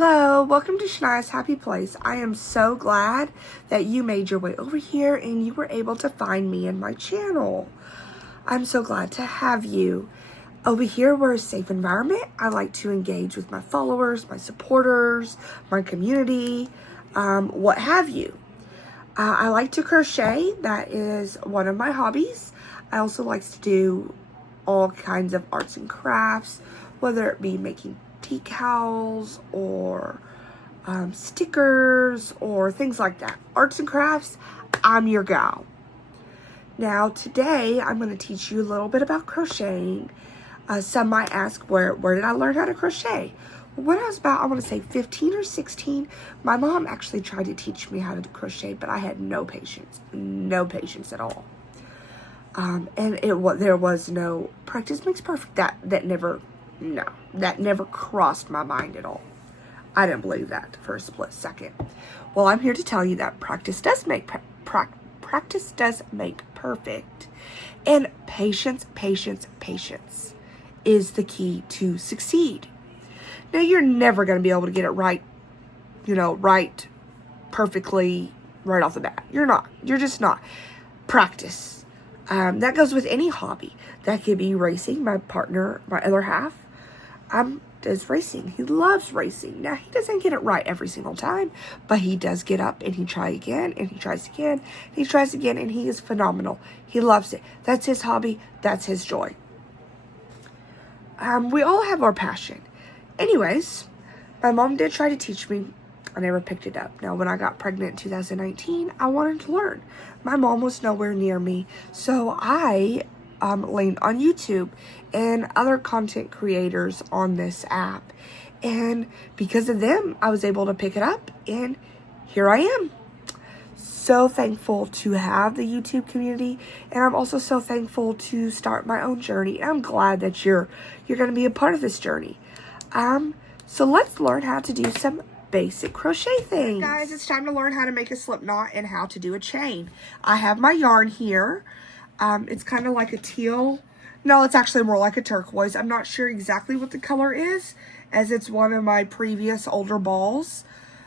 Hello, welcome to Shania's Happy Place. I am so glad that you made your way over here and you were able to find me and my channel. I'm so glad to have you. Over here, we're a safe environment. I like to engage with my followers, my supporters, my community, what have you. I like to crochet. That is one of my hobbies. I also like to do all kinds of arts and crafts, whether it be making decals or stickers or things like that. Arts and crafts, I'm your gal. Now today I'm going to teach you a little bit about crocheting. Some might ask, where did I learn how to crochet? Well, when I was about, I want to say 15 or 16, my mom actually tried to teach me how to crochet, but I had no patience at all. And there was no practice makes perfect. That never crossed my mind at all. I didn't believe that for a split second. Well, I'm here to tell you that practice does make perfect. And patience is the key to succeed. Now, you're never going to be able to get it right, perfectly right off the bat. You're just not. Practice. That goes with any hobby. That could be racing. My partner, my other half, does racing. He loves racing. Now, he doesn't get it right every single time, but he does get up and he tries again, and he tries again, and he tries again, and he is phenomenal. He loves it. That's his hobby. That's his joy. We all have our passion. Anyways, my mom did try to teach me. I never picked it up. Now, when I got pregnant in 2019, I wanted to learn. My mom was nowhere near me, so I leaned on YouTube and other content creators on this app. And because of them, I was able to pick it up, and here I am. So thankful to have the YouTube community, and I'm also so thankful to start my own journey. I'm glad that you're going to be a part of this journey. So let's learn how to do some basic crochet things. Guys, it's time to learn how to make a slip knot and how to do a chain. I have my yarn here. It's kind of like a teal. No, it's actually more like a turquoise. I'm not sure exactly what the color is, as it's one of my previous older balls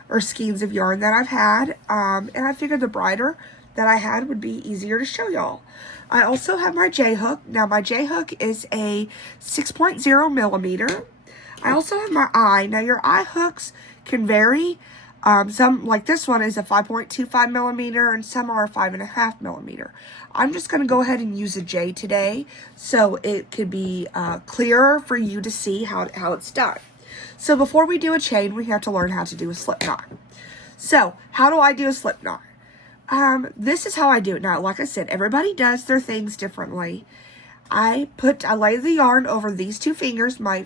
or skeins of yarn that I've had. And I figured the brighter that I had would be easier to show y'all. I also have my J-hook. Now, my J-hook is a 6.0 millimeter. I also have my eye. Now, your eye hooks can vary. Some, like this one, is a 5.25 millimeter, and some are a 5.5 millimeter. I'm just going to go ahead and use a J today, so it could be clearer for you to see how it's done. So before we do a chain, we have to learn how to do a slip knot. So how do I do a slip knot? This is how I do it. Now, like I said, everybody does their things differently. I lay the yarn over these two fingers, my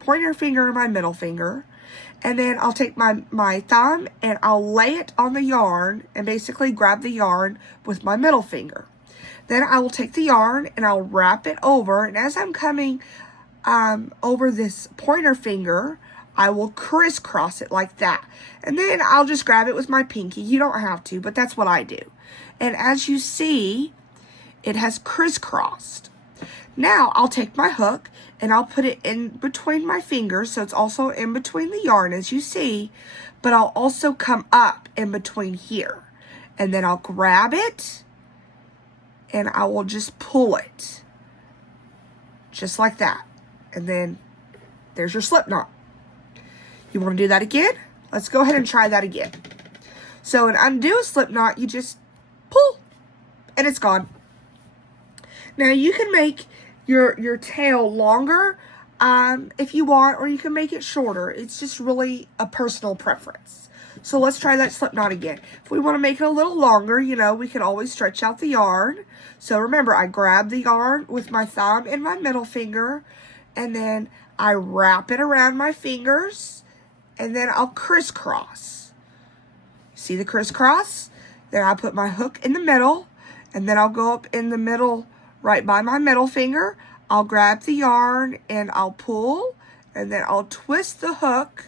pointer finger and my middle finger. And then I'll take my thumb and I'll lay it on the yarn and basically grab the yarn with my middle finger. Then I will take the yarn and I'll wrap it over. And as I'm coming over this pointer finger, I will crisscross it like that. And then I'll just grab it with my pinky. You don't have to, but that's what I do. And as you see, it has crisscrossed. Now, I'll take my hook and I'll put it in between my fingers, so it's also in between the yarn, as you see, but I'll also come up in between here. And then I'll grab it and I will just pull it. Just like that. And then there's your slip knot. You want to do that again? Let's go ahead and try that again. So, and undo a slip knot, you just pull and it's gone. Now, you can make your tail longer if you want, or you can make it shorter. It's just really a personal preference. So let's try that slip knot again. If we want to make it a little longer, we can always stretch out the yarn. So remember, I grab the yarn with my thumb and my middle finger, and then I wrap it around my fingers, and then I'll crisscross. See the crisscross? Then I put my hook in the middle, and then I'll go up in the middle right by my middle finger. I'll grab the yarn and I'll pull, and then I'll twist the hook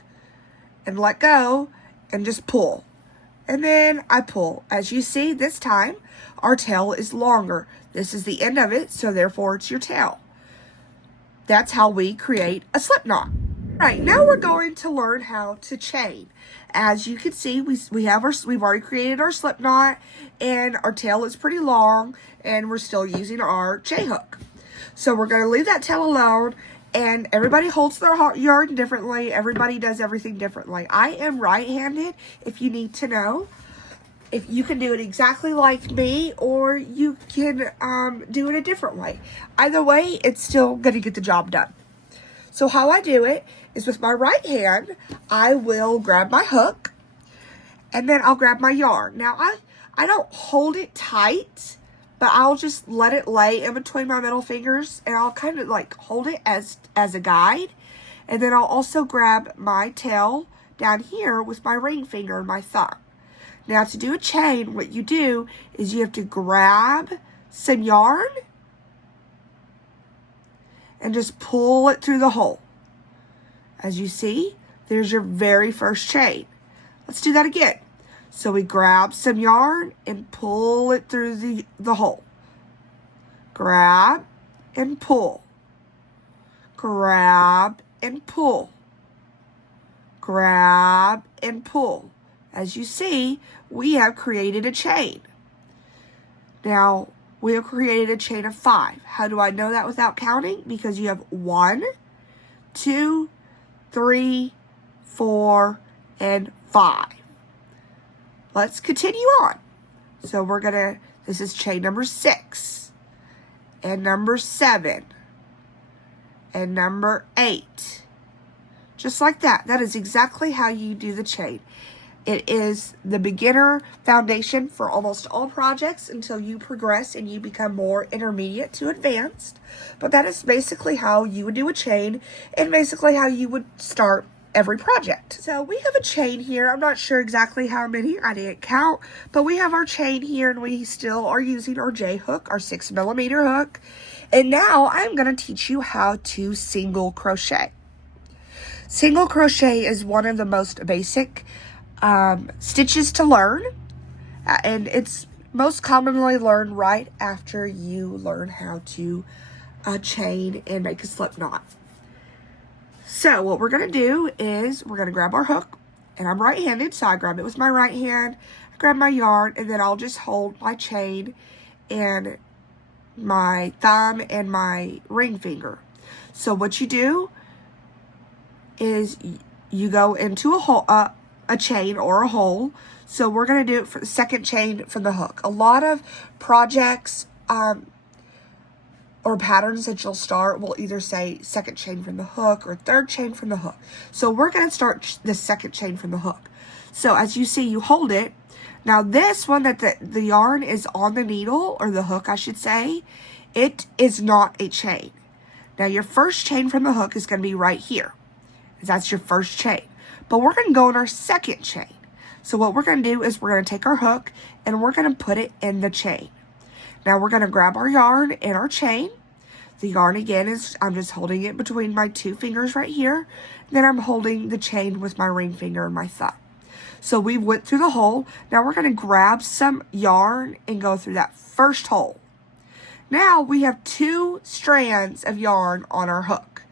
and let go and just pull. And then I pull. As you see, this time our tail is longer. This is the end of it, so therefore it's your tail. That's how we create a slip knot. Right, now we're going to learn how to chain. As you can see, we've already created our slip knot, and our tail is pretty long, and we're still using our J-hook. So we're going to leave that tail alone, and everybody holds their yarn differently. Everybody does everything differently. I am right-handed, if you need to know. If you can do it exactly like me, or you can do it a different way. Either way, it's still going to get the job done. So how I do it is with my right hand, I will grab my hook, and then I'll grab my yarn. Now, I don't hold it tight, but I'll just let it lay in between my middle fingers, and I'll kind of like hold it as a guide. And then I'll also grab my tail down here with my ring finger and my thumb. Now, to do a chain, what you do is you have to grab some yarn and just pull it through the hole. As you see, there's your very first chain. Let's do that again. So we grab some yarn and pull it through the hole. Grab and pull. Grab and pull. Grab and pull. As you see, we have created a chain. Now, we have created a chain of 5. How do I know that without counting? Because you have 1, 2, 3, 4, and 5. Let's continue on. So this is chain number 6, and number 7, and number 8. Just like that. That is exactly how you do the chain. It is the beginner foundation for almost all projects until you progress and you become more intermediate to advanced. But that is basically how you would do a chain and basically how you would start every project. So we have a chain here. I'm not sure exactly how many. I didn't count. But we have our chain here, and we still are using our J-hook, our 6mm hook. And now I'm going to teach you how to single crochet. Single crochet is one of the most basic stitches to learn, and it's most commonly learned right after you learn how to chain and make a slip knot. So what we're going to do is we're going to grab our hook, and I'm right-handed, so I grab it with my right hand, I grab my yarn, and then I'll just hold my chain and my thumb and my ring finger. So what you do is you go into a hole, a chain or a hole. So we're going to do it for the second chain from the hook. A lot of projects or patterns that you'll start will either say second chain from the hook or third chain from the hook. So we're going to start the second chain from the hook. So as you see, you hold it. Now this one that the yarn is on the needle, or the hook I should say, it is not a chain. Now your first chain from the hook is going to be right here. That's your first chain. But we're going to go in our second chain. So what we're going to do is we're going to take our hook and we're going to put it in the chain. Now we're going to grab our yarn and our chain. The yarn again is, I'm just holding it between my 2 fingers right here. Then I'm holding the chain with my ring finger and my thumb. So we went through the hole. Now we're going to grab some yarn and go through that first hole. Now we have 2 strands of yarn on our hook.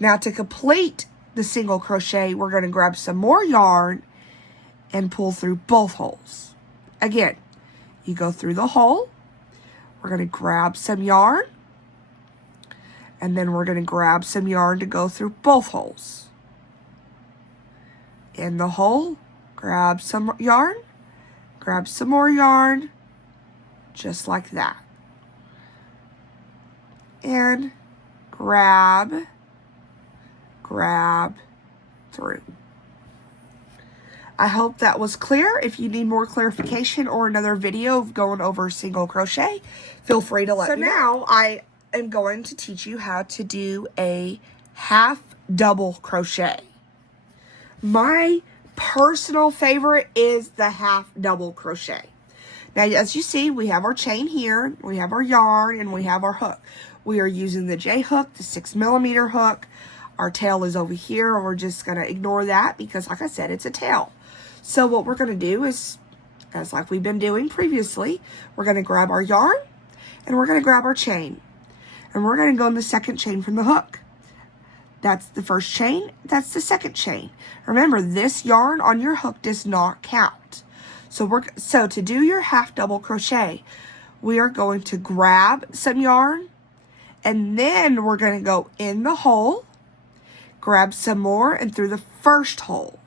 Now to complete the single crochet, we're going to grab some more yarn and pull through both holes. Again, you go through the hole, we're going to grab some yarn, and then we're going to grab some yarn to go through both holes. In the hole, grab some yarn, grab some more yarn, just like that. And grab through. I hope that was clear. If you need more clarification or another video of going over single crochet, feel free to let me know. So now I am going to teach you how to do a half double crochet. My personal favorite is the half double crochet. Now, as you see, we have our chain here, we have our yarn, and we have our hook. We are using the J-hook, the 6mm hook. Our tail is over here, and we're just going to ignore that because, like I said, it's a tail. So what we're going to do is, as like we've been doing previously, we're going to grab our yarn, and we're going to grab our chain. And we're going to go in the second chain from the hook. That's the first chain. That's the second chain. Remember, this yarn on your hook does not count. So to do your half double crochet, we are going to grab some yarn, and then we're going to go in the hole, grab some more, and through the first hole.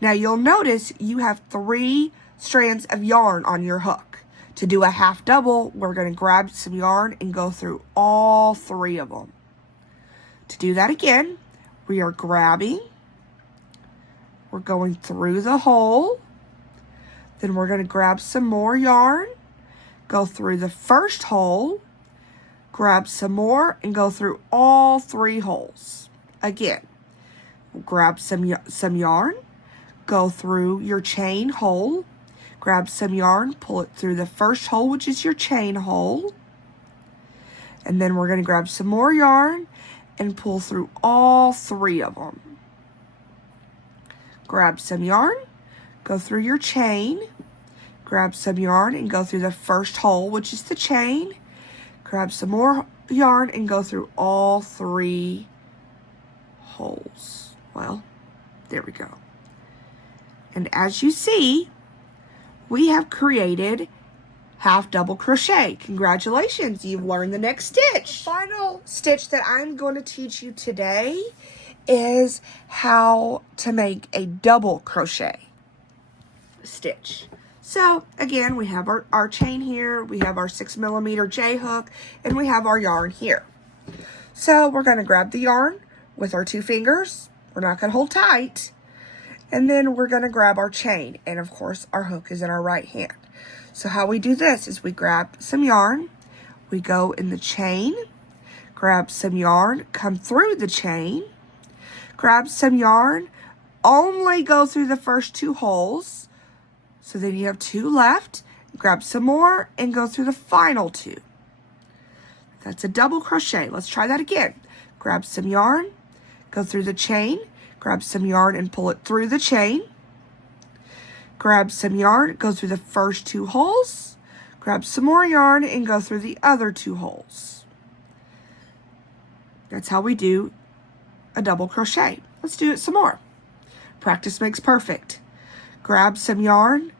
Now you'll notice you have 3 strands of yarn on your hook. To do a half double, we're going to grab some yarn and go through all 3 of them. To do that again, we are grabbing, we're going through the hole, then we're going to grab some more yarn, go through the first hole, grab some more, and go through all 3 holes. Again, grab some yarn, go through your chain hole, grab some yarn, pull it through the first hole, which is your chain hole, and then we're going to grab some more yarn and pull through all 3 of them. Grab some yarn, go through your chain, grab some yarn and go through the first hole, which is the chain, grab some more yarn and go through all 3 holes. Well, there we go. And as you see, we have created half double crochet. Congratulations, you've learned the next stitch. The final stitch that I'm going to teach you today is how to make a double crochet stitch. So again, we have our chain here, we have our 6mm J hook, and we have our yarn here. So we're going to grab the yarn with our 2 fingers. We're not going to hold tight. And then we're going to grab our chain, and of course our hook is in our right hand. So how we do this is we grab some yarn, we go in the chain, grab some yarn, come through the chain, grab some yarn, only go through the first 2 holes, so then you have 2 left, grab some more and go through the final 2. That's a double crochet. Let's try that again. Grab some yarn, go through the chain, grab some yarn and pull it through the chain, grab some yarn, go through the first 2 holes, grab some more yarn and go through the other 2 holes. That's how we do a double crochet. Let's do it some more. Practice makes perfect. Grab some yarn,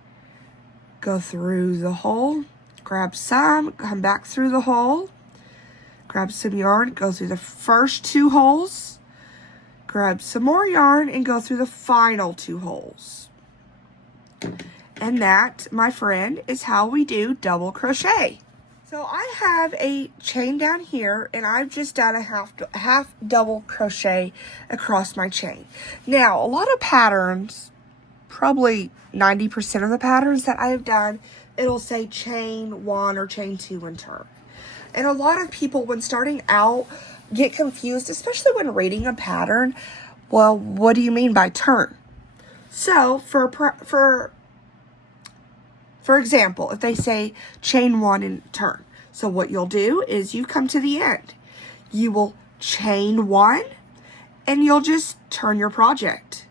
go through the hole, grab some, come back through the hole, grab some yarn, go through the first 2 holes, grab some more yarn and go through the final 2 holes. And that, my friend, is how we do double crochet. So I have a chain down here, and I've just done a half double crochet across my chain. Now, a lot of patterns, probably 90% of the patterns that I have done, it'll say chain 1 or chain 2 and turn. And a lot of people, when starting out, get confused, especially when reading a pattern. Well, what do you mean by turn? So, for example, if they say chain 1 and turn, so what you'll do is you come to the end. You will chain 1 and you'll just turn your project.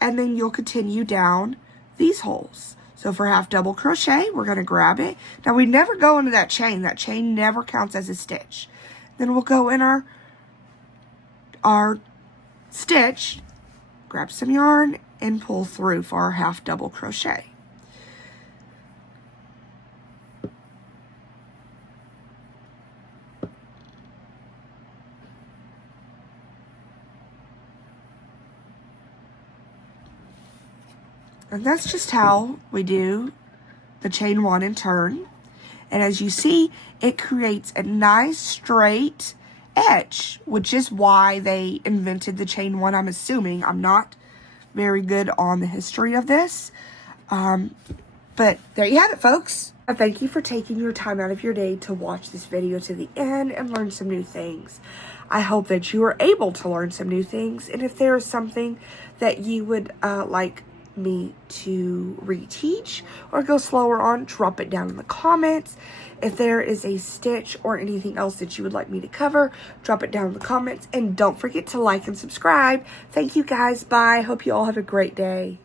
And then you'll continue down these holes. So for half double crochet, we're going to grab it. Now we never go into that chain. That chain never counts as a stitch. Then we'll go in our stitch, grab some yarn, and pull through for our half double crochet. And that's just how we do the chain 1 and turn. And as you see, it creates a nice straight edge, which is why they invented the chain 1, I'm assuming. I'm not very good on the history of this. But there you have it, folks. Thank you for taking your time out of your day to watch this video to the end and learn some new things. I hope that you are able to learn some new things. And if there is something that you would like me to reteach or go slower on, drop it down in the comments. If there is a stitch or anything else that you would like me to cover, drop it down in the comments, and don't forget to like and subscribe. Thank you guys. Bye. Hope you all have a great day.